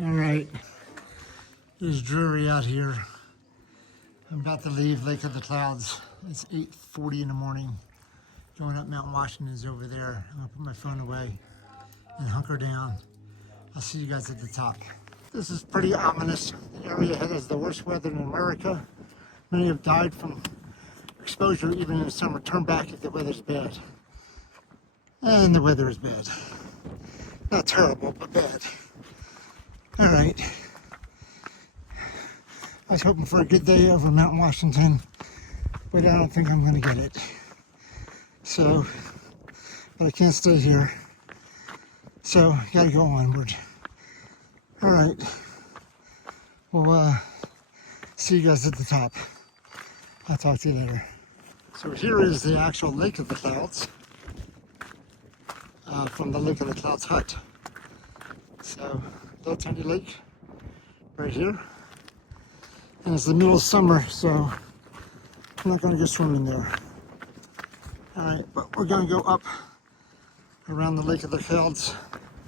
All right, it's dreary out here. I'm about to leave Lake of the Clouds. It's 8:40 in the morning. Going up Mount Washington's over there. I'm gonna put my phone away and hunker down. I'll see you guys at the top. This is pretty ominous. The area ahead has the worst weather in America. Many have died from exposure even in the summer. Turn back if the weather's bad. And the weather is bad. Not terrible, but bad. All right. I was hoping for a good day over Mount Washington, but I don't think I'm going to get it. So, but I can't stay here. So, gotta go onward. All right. Well, see you guys at the top. I'll talk to you later. So here is the actual Lake of the Clouds from the Lake of the Clouds hut. So, little tiny lake right here. And it's the middle of summer, so I'm not going to go swimming there. Alright, but we're going to go up around the Lake of the Clouds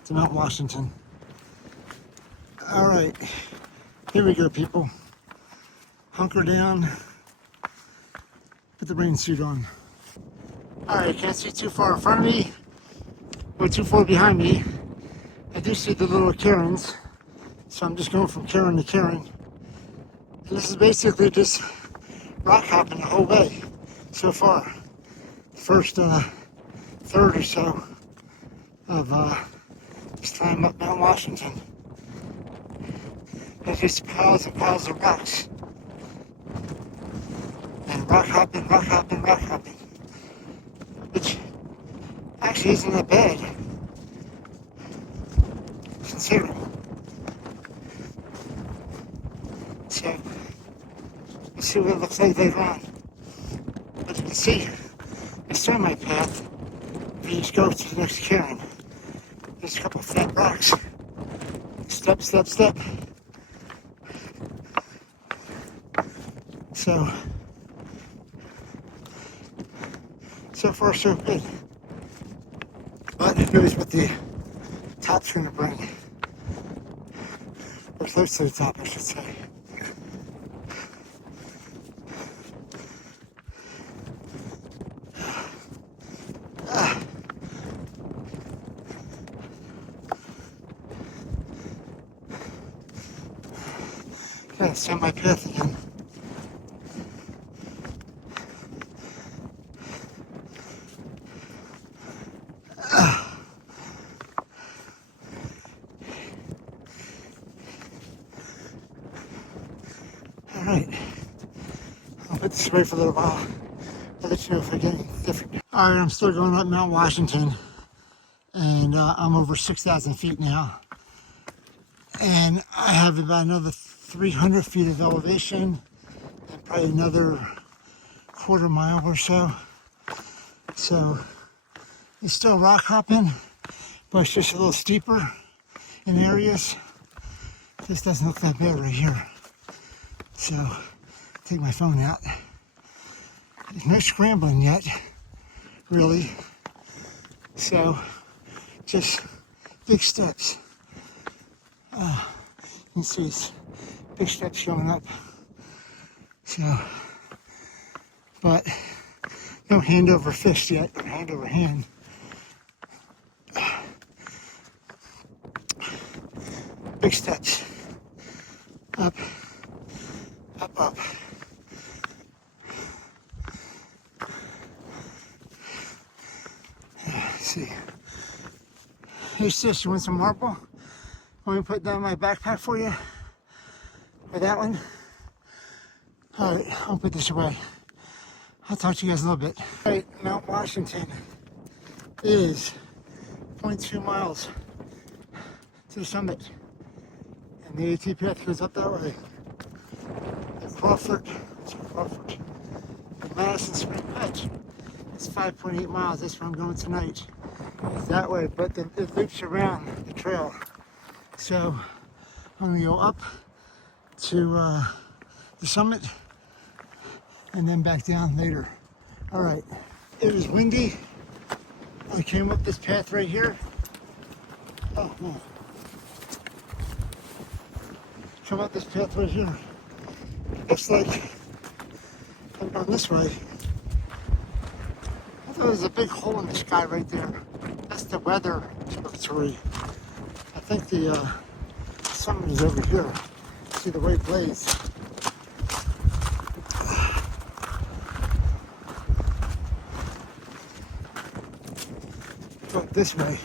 to Mount Washington. Alright, here we go, people. Hunker down, put the rain suit on. Alright, can't see too far in front of me, or too far behind me. I do see the little cairns, so I'm just going from cairn to cairn. And this is basically just rock hopping the whole way so far. The first third or so of this time up Mount Washington. There's just piles and piles of rocks. And rock hopping, rock hopping, rock hopping. Which actually isn't that bad. Considering. So, let's see what it looks like later on. But you can see, I saw my path. We just go to the next cairn. There's a couple of flat rocks. Step, step, step. So far so good. But who knows what the top's going to bring. Or close to the top, I should say. Gotta set my path again. Alright, I'll put this away for a little while. I'll let you know if I get anything different. Alright, I'm still going up Mount Washington, and I'm over 6,000 feet now. And I have about another 300 feet of elevation, and probably another quarter mile or so. So, it's still rock hopping, but it's just a little steeper in areas. This doesn't look that bad right here. So, take my phone out. There's no scrambling yet, really. So, just big steps. You can see it's big steps going up. So, but no hand over fist yet, or hand over hand. Big steps. Up. Up, up. Let's see. Hey sis, you want some marble? Want me to put down my backpack for you? Or that one? Alright, I'll put this away. I'll talk to you guys in a little bit. Alright, Mount Washington is 0.2 miles to the summit. And the AT path goes up that way. Crawford, the Madison Springs Hut. It's 5.8 miles. That's where I'm going tonight. It's that way, but it loops around the trail. So I'm going to go up to the summit and then back down later. All right. It was windy. I came up this path right here. Oh, no. come up this path right here. Looks like I'm going this way. I thought there was a big hole in the sky right there. That's the weather observatory. I think the sun is over here. See the white blaze. Go this way.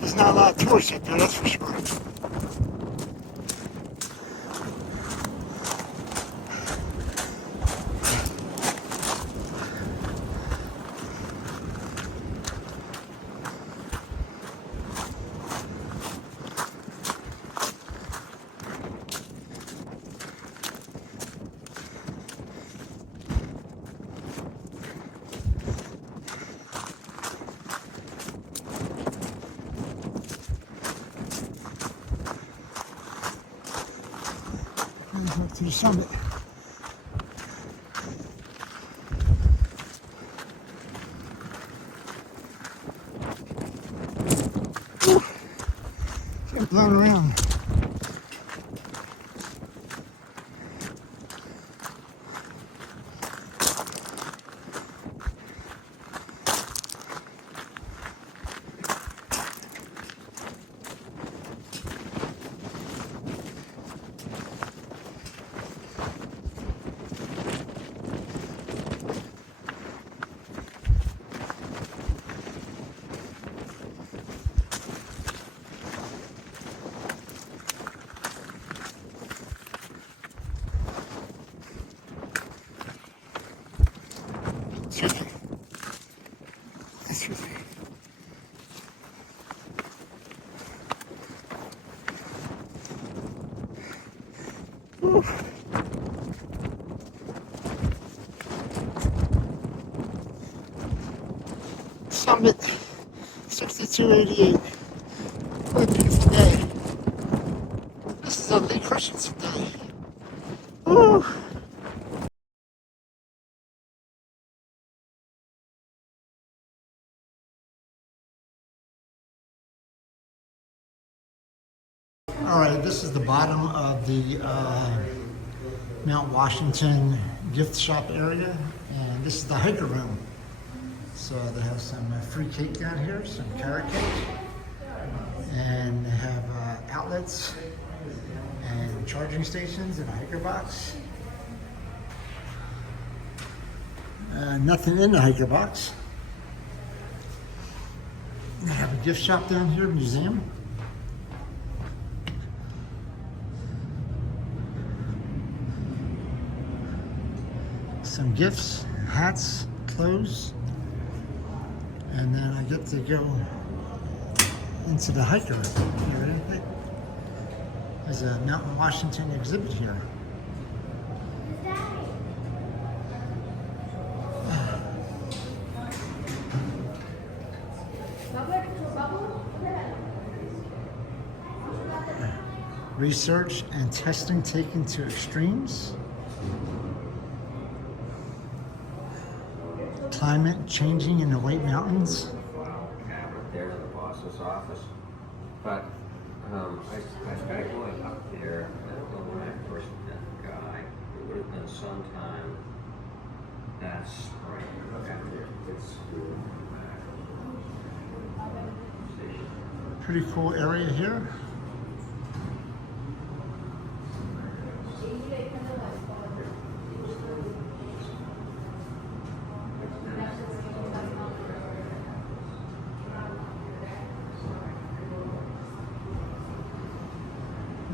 There's not a lot of tourists up there, that's for sure. Up to the summit. Getting blown around. Summit 6288. What a beautiful day. This is a Lee Christensen day. Woo! Alright, this is the bottom of the Mount Washington gift shop area, and this is the hiker room. So they have some free cake down here, some carrot cake, and they have outlets and charging stations and a hiker box. Nothing in the hiker box. They have a gift shop down here, museum. Some gifts, hats, clothes, and then I get to go into the hiker area. There's a Mountain Washington exhibit here. Research and testing taken to extremes. Climate changing in the White Mountains. There in the boss's office, but I started going up there. I don't know when I first met the guy. It would have been sometime that spring. After it's school. Pretty cool area here.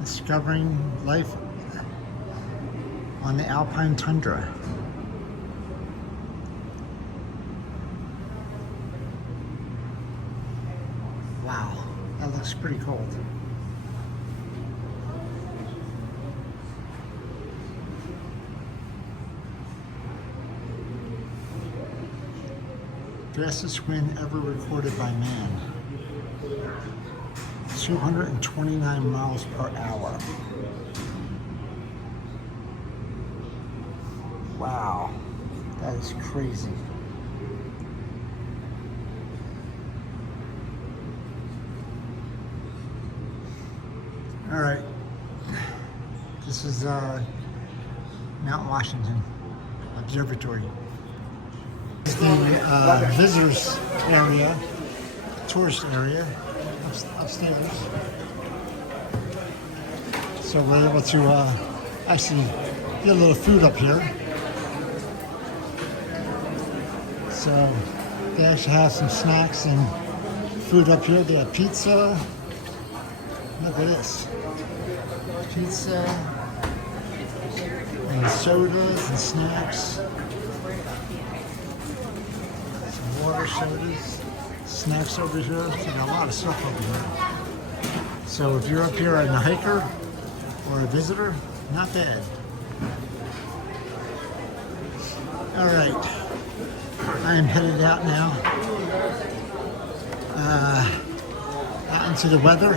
Discovering life on the alpine tundra. Wow, that looks pretty cold. Fastest wind ever recorded by man. 229 miles per hour. Wow, that is crazy. All right, this is Mount Washington Observatory. It's the visitors area, tourist area upstairs. So we're able to actually get a little food up here. So they actually have some snacks and food up here. They have pizza. Look at this. Pizza and sodas and snacks. Some water, sodas, snacks over here. So got a lot of stuff over here. So if you're up here as a hiker or a visitor, not bad. All right, I am headed out now. Out into the weather.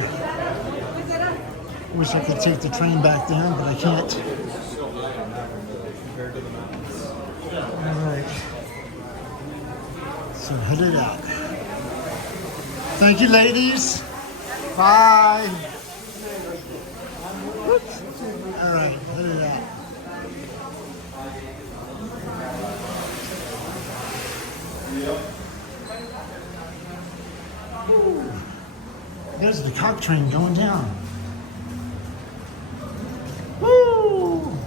Wish I could take the train back down, but I can't. All right. So headed out. Thank you, ladies. Bye. Whoops. All right, headed out. Ooh. There's the cock train going down. Woo!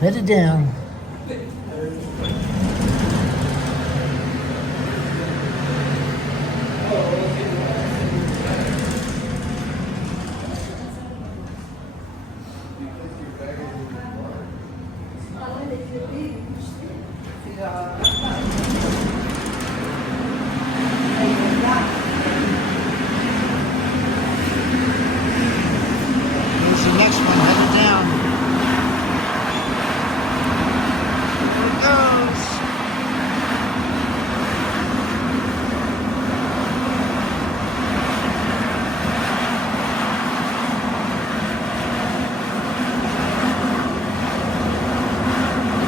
Headed down. Here's the next one headed down. Here it goes.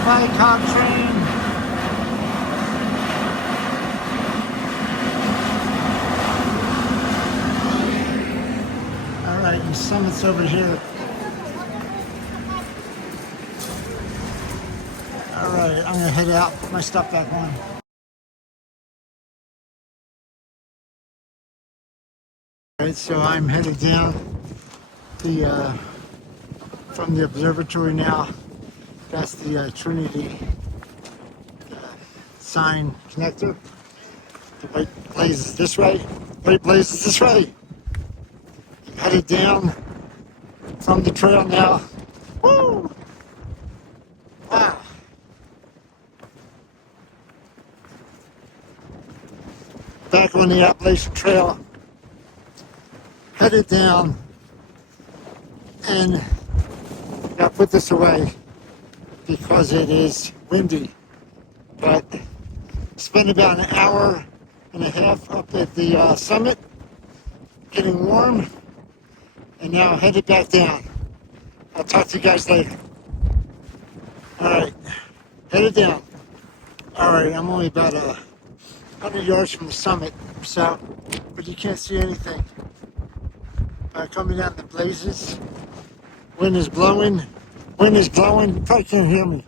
Bye, cock train. All right, the summit's over here. All right, I'm gonna head out, put my stuff back on. All right, so I'm headed down from the observatory now. That's the Trinity sign connector. The white blazes this way, white blazes this way. I'm headed down from the trail now. Woo! Wow. Back on the Appalachian Trail, headed down, and I gotta put this away because it is windy. But spent about an hour and a half up at the summit, getting warm, and now headed back down. I'll talk to you guys later. All right, headed down. All right, I'm only about 100 yards from the summit, so, but you can't see anything. Coming down the blazes, wind is blowing, you probably can't hear me.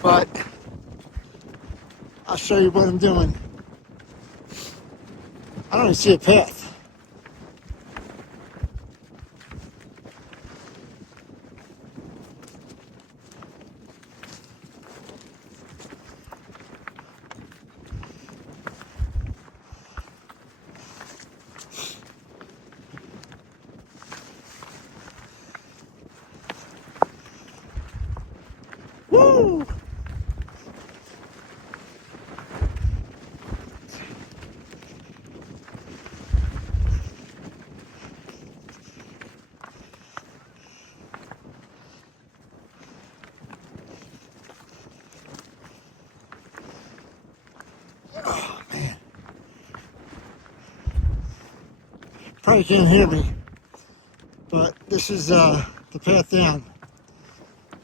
But I'll show you what I'm doing. I don't even see a path. Woo! probably can't hear me, but this is the path down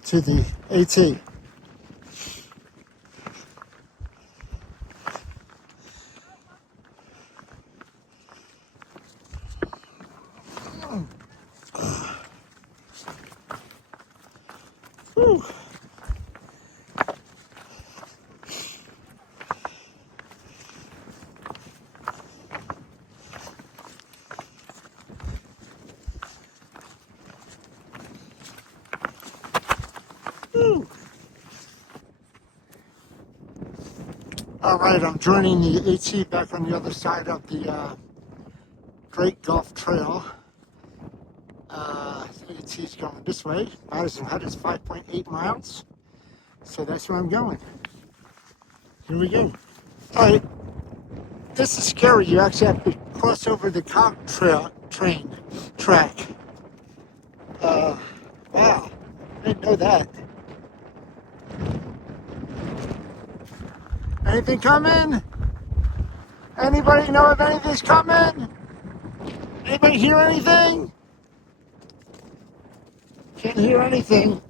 to the AT. Whew. Whew. All right, I'm joining the AT back on the other side of the Great Gulf Trail. The AT is going this way. Madison Hut is 5.8 miles, so that's where I'm going. Here we go. All right, this is scary. You actually have to cross over the cog track. Wow, I didn't know that. Anything coming? Anybody know if anything's coming? Anybody hear anything? Can't hear anything.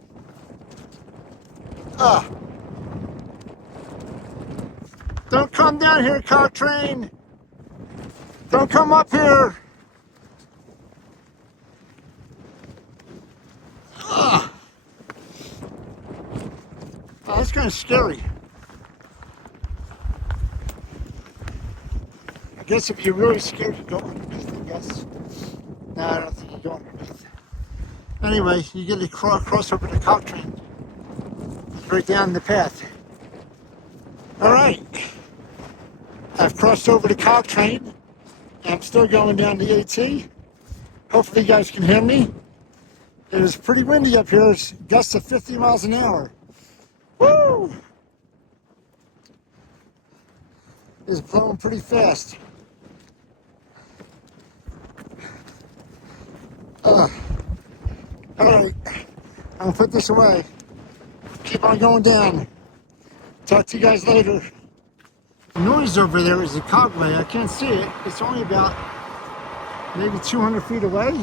Don't come down here, car train. Don't come up here. Oh, that's kind of scary. I guess if you're really scared, you go underneath, I guess. No, I don't think you go underneath. Anyway, you get to cross over the cog train. It's right down the path. All right. I've crossed over the cog train. I'm still going down the AT. Hopefully you guys can hear me. It is pretty windy up here. It's gusts of 50 miles an hour. Woo! It's blowing pretty fast. All right, I'm gonna put this away. Keep on going down. Talk to you guys later. The noise over there is a cogway. I can't see it. It's only about maybe 200 feet away.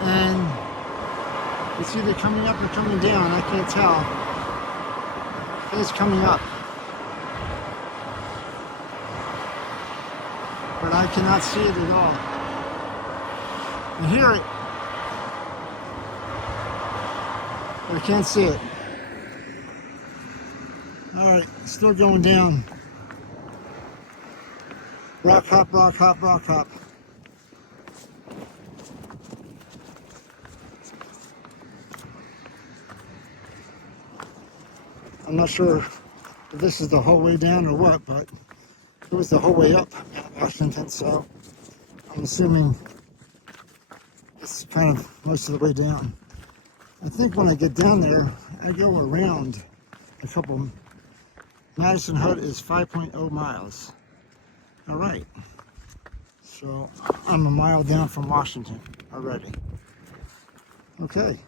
And it's either coming up or coming down. I can't tell. I think it's coming up. But I cannot see it at all. I hear it. But I can't see it. Alright, still going down. Rock hop, rock hop, rock hop. I'm not sure if this is the whole way down or what, but it was the whole way up at Washington, so I'm assuming it's kind of most of the way down. I think when I get down there, I go around a couple. Madison Hut is 5.0 miles. All right. So I'm a mile down from Washington already. Okay.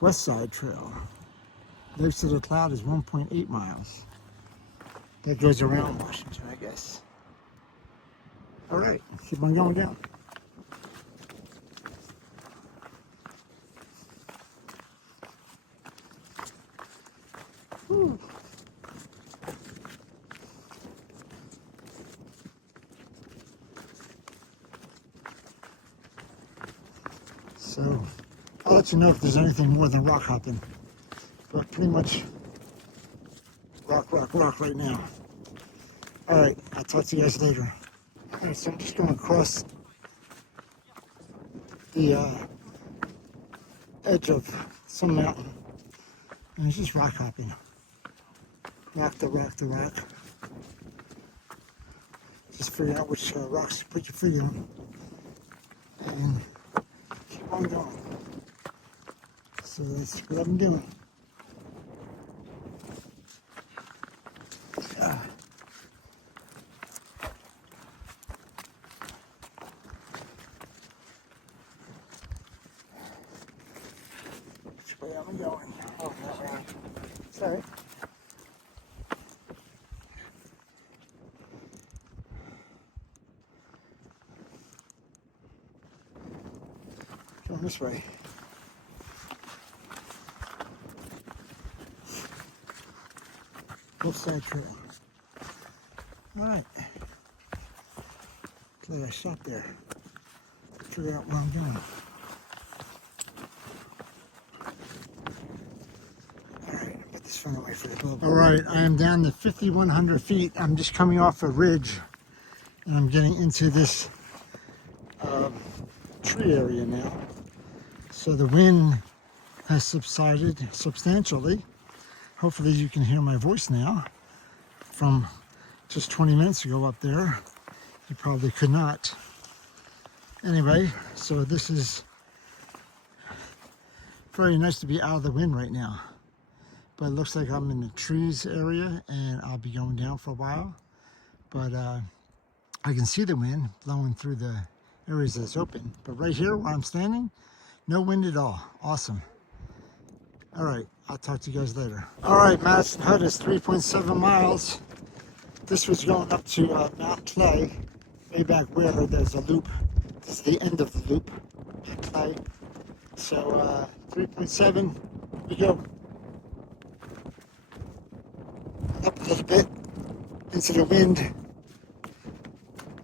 West Side Trail. Next to the cloud is 1.8 miles. That goes around Washington, I guess. All right, keep on going down. Whew. So, I'll let you know if there's anything more than rock hopping. But pretty much rock, rock, rock right now. All right, I'll talk to you guys later. All right, so I'm just going to cross the edge of some mountain. And it's just rock hopping. Rock the rock the rock. Just figure out which rocks to put your feet on. And keep on going. So that's what I'm doing. Which way am I going? Oh, that way. Sorry. this way. Hillside Trail. Alright. Glad I stopped there. Figure out where I'm going. Alright, put this phone away for the global. Alright, I am down to 5,100 feet. I'm just coming off a ridge and I'm getting into this tree area now. So the wind has subsided substantially. Hopefully you can hear my voice now. From just 20 minutes ago up there, you probably could not. Anyway, so this is very nice to be out of the wind right now. But it looks like I'm in the trees area and I'll be going down for a while. But I can see the wind blowing through the areas that's open. But right here where I'm standing, no wind at all. Awesome. All right, I'll talk to you guys later. All right, Madison Hut is 3.7 miles. This was going up to Mount Clay, way back where there's a loop. This is the end of the loop, Mount Clay. So 3.7, we go up a little bit into the wind.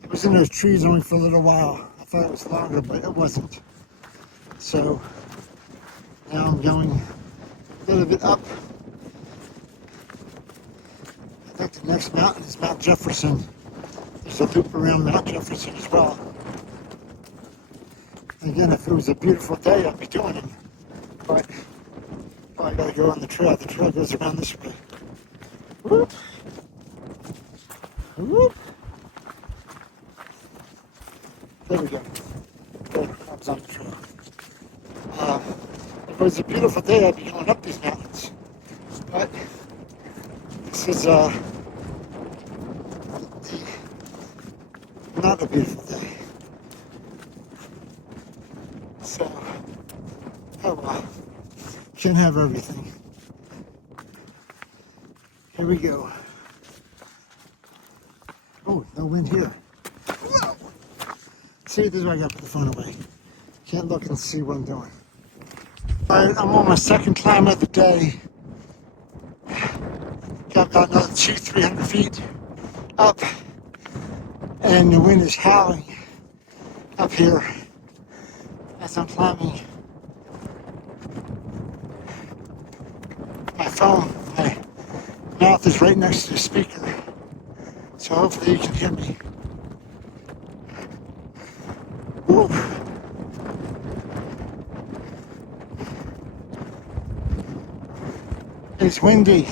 It was in those trees only for a little while. I thought it was longer, but it wasn't. So now I'm going a little bit up. I think the next mountain is Mount Jefferson. There's a loop around Mount Jefferson as well. Again, if it was a beautiful day, I'd be doing it. But I gotta go on the trail. The trail goes around this way. Whoop. Whoop. There we go. There, I was on the trail. If it was a beautiful day, I'd be going up these mountains. But this is not a beautiful day. So, oh well. Can't have everything. Here we go. Oh, no wind here. Whoa. See, this is why I got to put the phone away. Can't look and see what I'm doing. Alright, I'm on my second climb of the day. Got about another 200-300 feet up. And the wind is howling up here as I'm climbing. My phone, my mouth is right next to the speaker. So hopefully you can hear me. Woo. It's windy.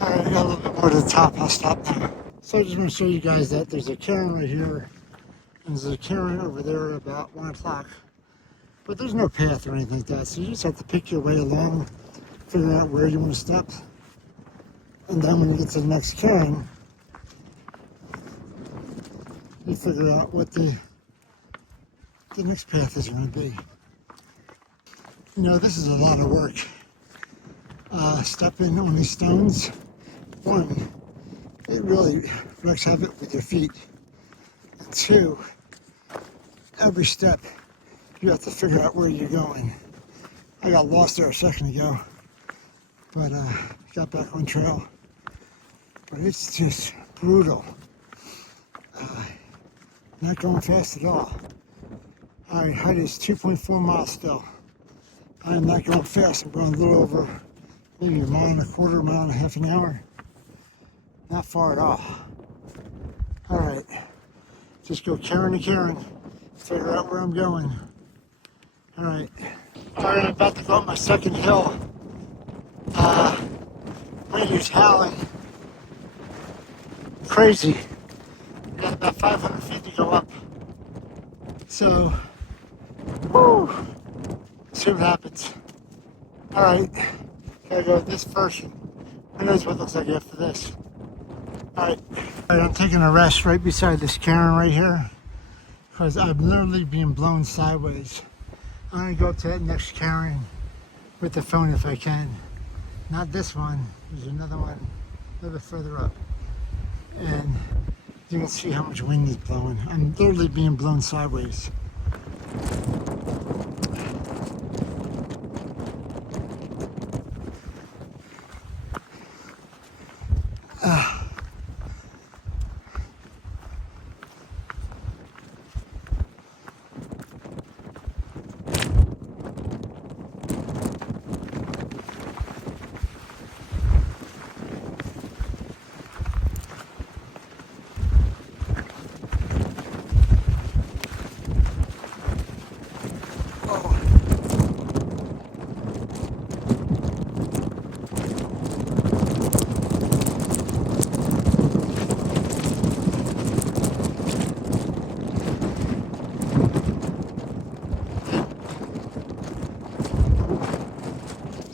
Alright, I got a little bit more to the top. I'll stop now. So I just want to show you guys that there's a cairn right here, and there's a cairn over there about 1 o'clock. But there's no path or anything like that, so you just have to pick your way along, figure out where you want to step, and then when you get to the next cairn, you figure out what the next path is going to be. You know, this is a lot of work. Stepping on these stones. One, it really wreaks havoc with your feet. And two, every step you have to figure out where you're going. I got lost there a second ago, but got back on trail. But it's just brutal. Not going fast at all. Alright, height is 2.4 miles still. I am not going fast. I'm going a little over maybe 1.25 miles, 1.5 miles an hour. Not far at all. Alright, just go cairn to cairn, figure out where I'm going. Alright, I'm about to go up my second hill. Wind is howling. Crazy. We got about 500 feet to go up. So, woo, see what happens. All right, gotta go with this version. Who knows what it looks like after this. All right, I'm taking a rest right beside this cairn right here because I'm literally being blown sideways. I'm gonna go up to that next cairn with the phone if I can. Not this one, there's another one a little bit further up. And you can see how much wind is blowing. I'm literally being blown sideways.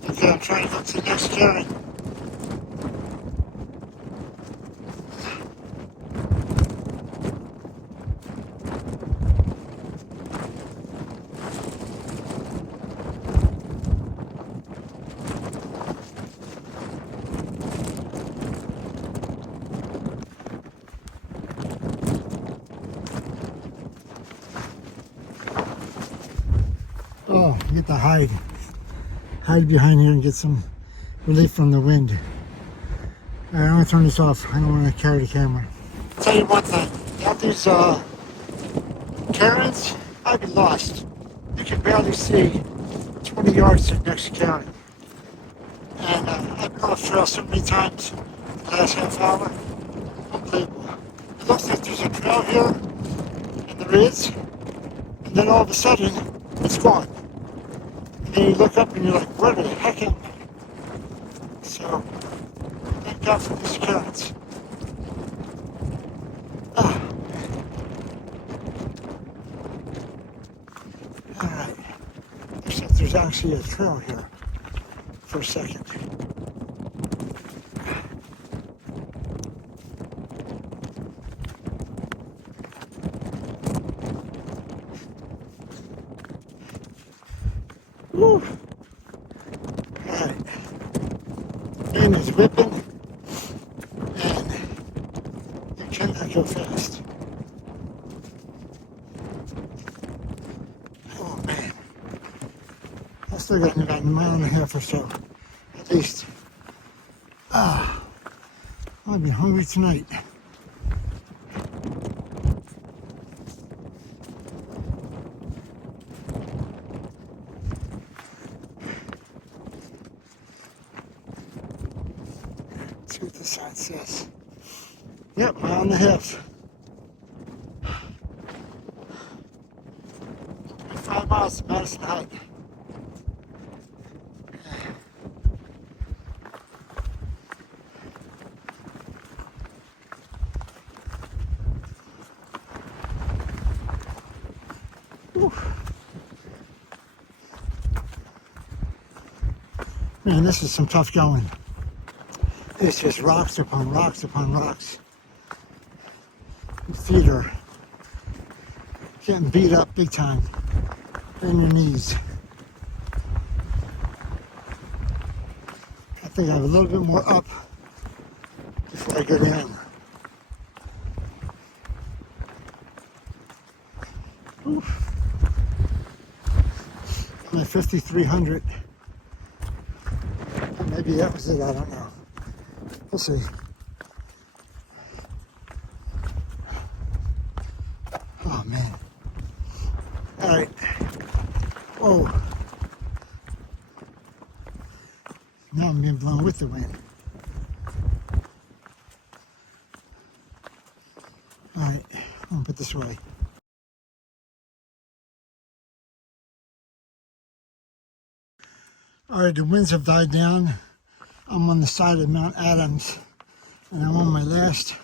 Okay, I'm trying to go to the next cairn. Oh, get the hide behind here and get some relief from the wind. All right, I'm gonna turn this off. I don't want to carry the camera. I'll tell you one thing, without these cairns, I'd be lost. You can barely see 20 yards to the next cairn. And I've been off trail so many times the last half hour. Unbelievable. It looks like there's a trail here, and there is, and then all of a sudden, it's gone. And then you look up and you're like, where the heck am I? So, thank God for these cairns. Alright. Looks like there's actually a trail here for a second. Woo! Alright. Wind is whipping, and you cannot go fast. Oh man. I still got about a mile and a half or so, at least. I'll be hungry tonight. See what the sign says. Yep, mile and a half. 5 miles to Madison Hut. Whew. Man, this is some tough going. It's just rocks upon rocks upon rocks. Your feet are getting beat up big time. And your knees. I think I have a little bit more up before I go down. Oof. I'm at 5,300. Maybe that was it, I don't know. We'll see. Oh man. Alright. Whoa. Now I'm being blown with the wind. Alright, I'm gonna put this away. Alright, the winds have died down. I'm on the side of Mount Adams, and I'm on my last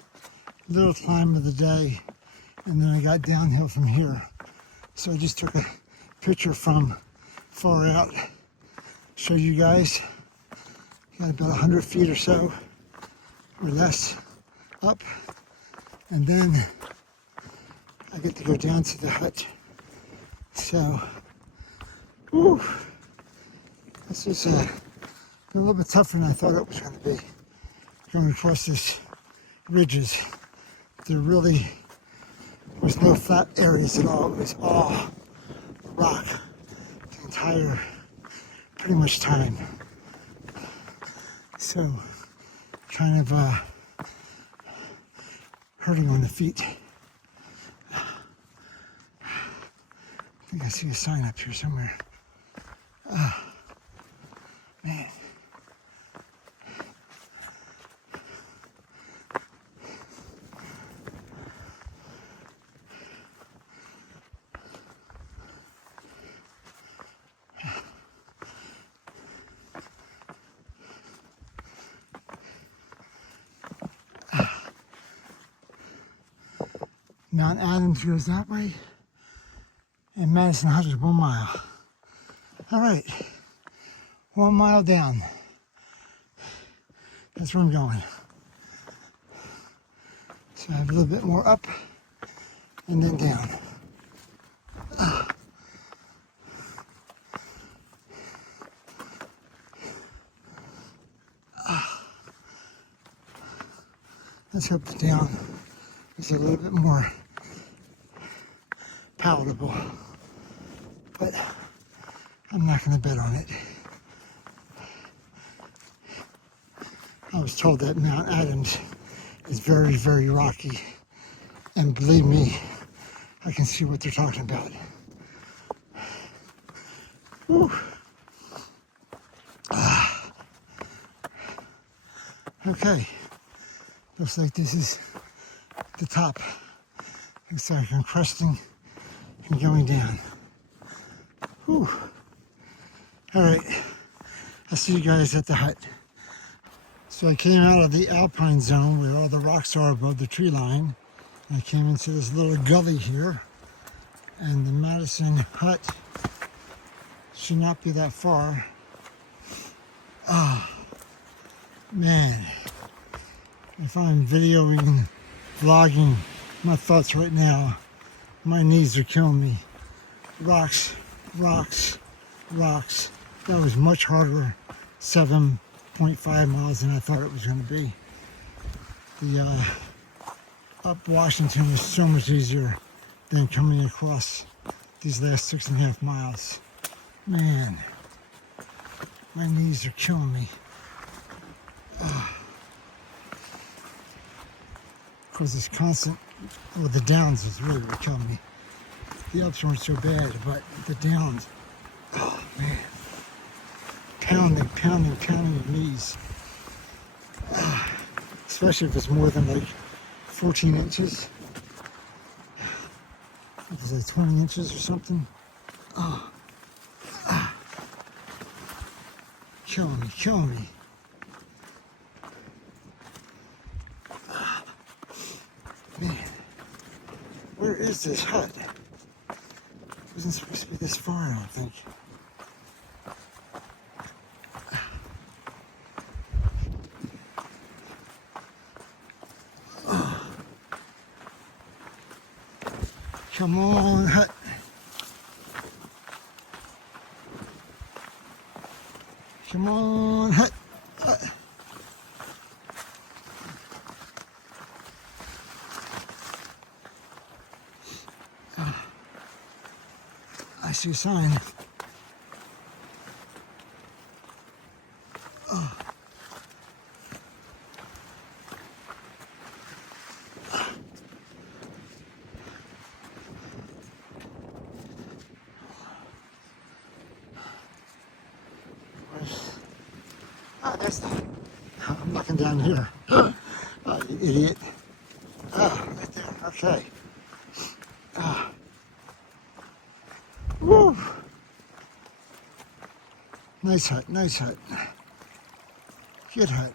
little climb of the day, and then I got downhill from here. So I just took a picture from far out, show you guys. Got about 100 feet or so, or less, up, and then I get to go down to the hut. So, whew, this is a little bit tougher than I thought it was going to be. Going across these ridges, there really was no flat areas at all. It was all rock the entire, pretty much time. So, kind of hurting on the feet. I think I see a sign up here somewhere. Man. Mount Adams goes that way, and Madison Hut is 1 mile. All right, 1 mile down. That's where I'm going. So I have a little bit more up and then down. Let's hope the down is a little bit more palatable, but I'm not going to bet on it. I was told that Mount Adams is very, very rocky, and believe me, I can see what they're talking about. Whew. Okay, looks like this is the top. Looks like I'm cresting and going down. Whew. All right, I'll see you guys at the hut. So I came out of the alpine zone where all the rocks are above the tree line. I came into this little gully here, and the Madison Hut should not be that far. Man, if I'm videoing, vlogging my thoughts right now, my knees are killing me. Rocks, rocks, rocks. That was much harder, 7.5 miles than I thought it was going to be. The up Washington was so much easier than coming across these last 6.5 miles. Man, my knees are killing me. Of course, this constant, well, the downs is really what killed me. The ups weren't so bad, but the downs, oh man, pounding, pounding, pounding your knees. Especially if it's more than like 14 inches. If it's like 20 inches or something. Killing me, killing me. Man, where is this hut? It wasn't supposed to be this far, I don't think. Come on, hut. Come on, hut. I see a sign. That's not. I'm looking down here. You idiot. Right there. Okay. Woo. Nice hut, nice hut. Good hut.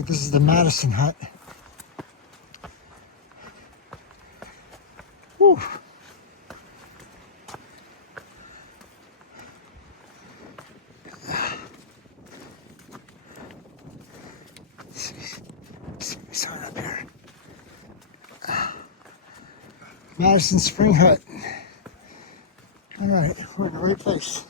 Alright, this is the Madison Hut. Whew. Sign up here. Madison Spring Hut. Alright, we're in the right place.